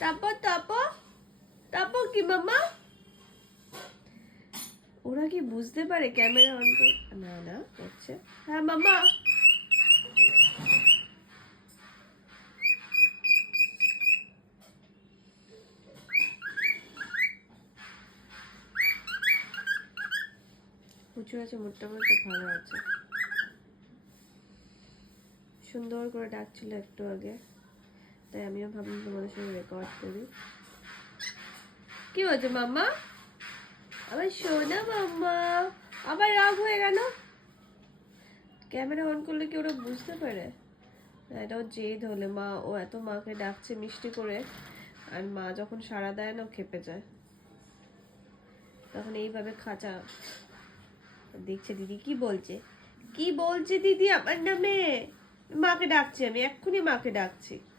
তারপর তারপর তারপর কি মামা? ওরা কি বুঝতে পারে ক্যামেরা অন করে? না না করছে। হ্যাঁ মামা। উঁচু আছে, মোটামুটি ভালো আছে। সুন্দর করে ডাকছিল একটু আগে, তাই আমিও ভাবলাম তোমাদের সঙ্গে রেকর্ড করি। কি হয়েছে মাম্মা? আবার শোনা মাম্মা, আবার রাগ হয়ে গেল। ক্যামেরা অন করলে কি ওরা বুঝতে পারে? এটাও জেদ হলে মা, ও এত মাকে ডাকছে মিষ্টি করে, আর মা যখন সাড়া দেয় না খেপে যায়, তখন এইভাবে খাঁচা দেখছে। দিদি কি বলছে, কি বলছে দিদি আমার নামে? মাকে ডাকছি, আমি এক্ষুনি মাকে ডাকছি।